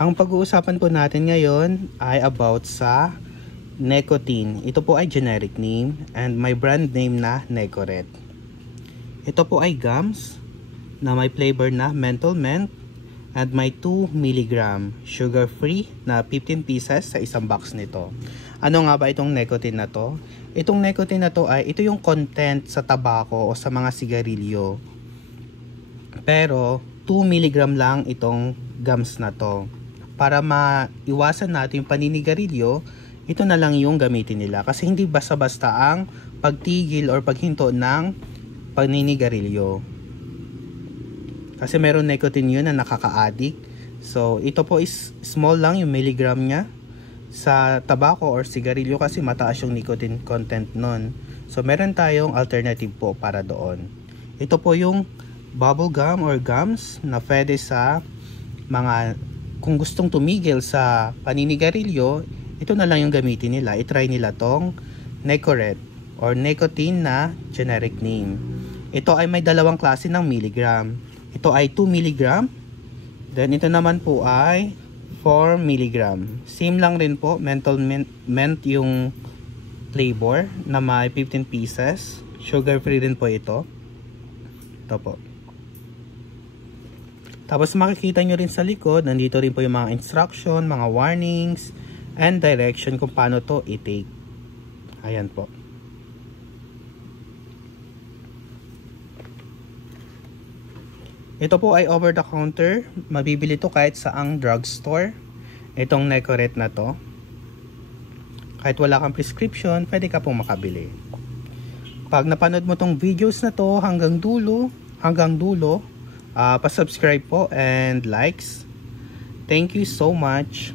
Ang pag-uusapan po natin ngayon ay about sa Necotine. Ito po ay generic name and may brand name na Necoret. Ito po ay gums na may flavor na menthol mint and may 2 mg sugar free na 15 pieces sa isang box nito. Ano nga ba itong Necotine na to? Itong Necotine na to ay ito yung content sa tabako o sa mga sigarilyo. Pero 2 mg lang itong gums na to. Para maiwasan natin yung paninigarilyo, ito na lang yung gamitin nila. Kasi hindi basta-basta ang pagtigil or paghinto ng paninigarilyo. Kasi meron nicotine yun na nakaka-addict. So, ito po is small lang yung milligram niya. Sa tabako or sigarilyo kasi mataas yung nicotine content nun. So, meron tayong alternative po para doon. Ito po yung bubble gum or gums na pwede sa mga kung gustong tumigil sa paninigarilyo, ito na lang yung gamitin nila. I-try nila tong Necoret or Necotine na generic name. Ito ay may dalawang klase ng milligram. Ito ay 2 mg. Then ito naman po ay 4 mg. Same lang rin po, menthol mint yung flavor na may 15 pieces. Sugar free rin po ito. Ito po. Tapos makikita nyo rin sa likod, nandito rin po yung mga instruction, mga warnings, and direction kung paano to i-take. Ayan po. Ito po ay over the counter. Mabibili to kahit saang drugstore. Itong Necoret na to. Kahit wala kang prescription, pwede ka pong makabili. Pag napanood mo tong videos na to hanggang dulo, pa-subscribe po and likes. Thank you so much.